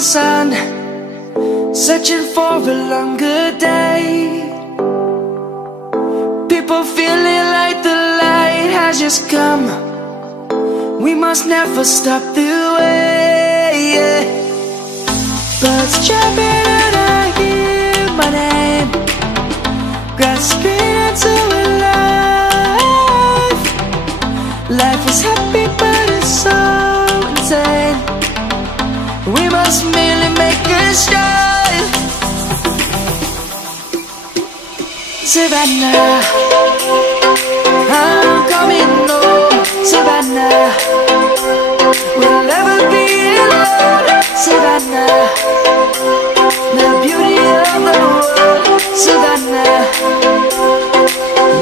sun, searching for a longer day. People feeling like the light has just come. We must never stop the way, yeah. Birds chirping and I hear my name, grasping into a life. Life is happy but it's so insane. We must merely make a strive. Savannah, I'm coming home. Savannah, we'll never be alone. Savannah, the beauty of the world. Savannah,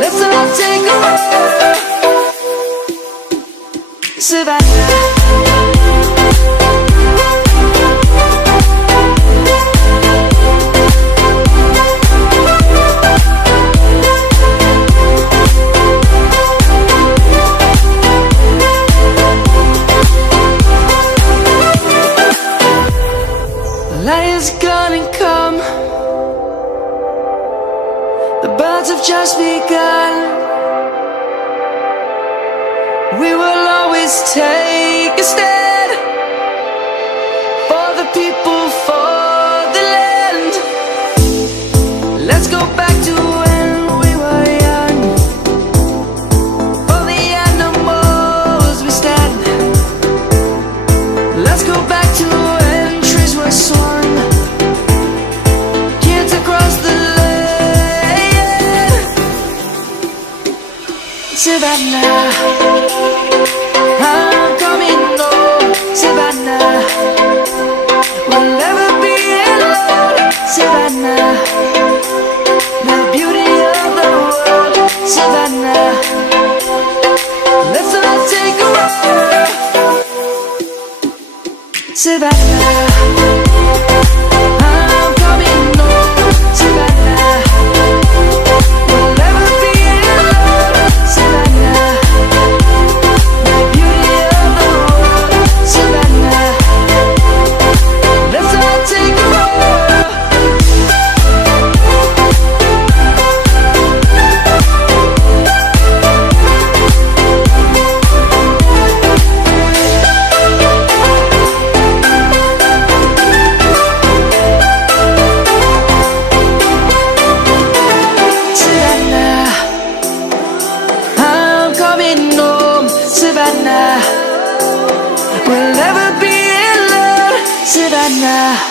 let's all take a walk. Savannah. Light is gonna come. The birds have just begun. We will always take a stand for the people, for the land. Let's go back to when we were young. For the animals we stand. Let's go back to when trees were swung. Kids across the land. Savannah, I'm coming home. Savannah, we'll never be alone. Savannah, the beauty of the world. Savannah, let's all take a walk. Savannah, I'm coming home. Savannah, we'll never be alone. Savannah, the beauty of the world. Savannah, let's all take a walk. Savannah, I'm coming home. Savannah, we'll never be alone. Savannah.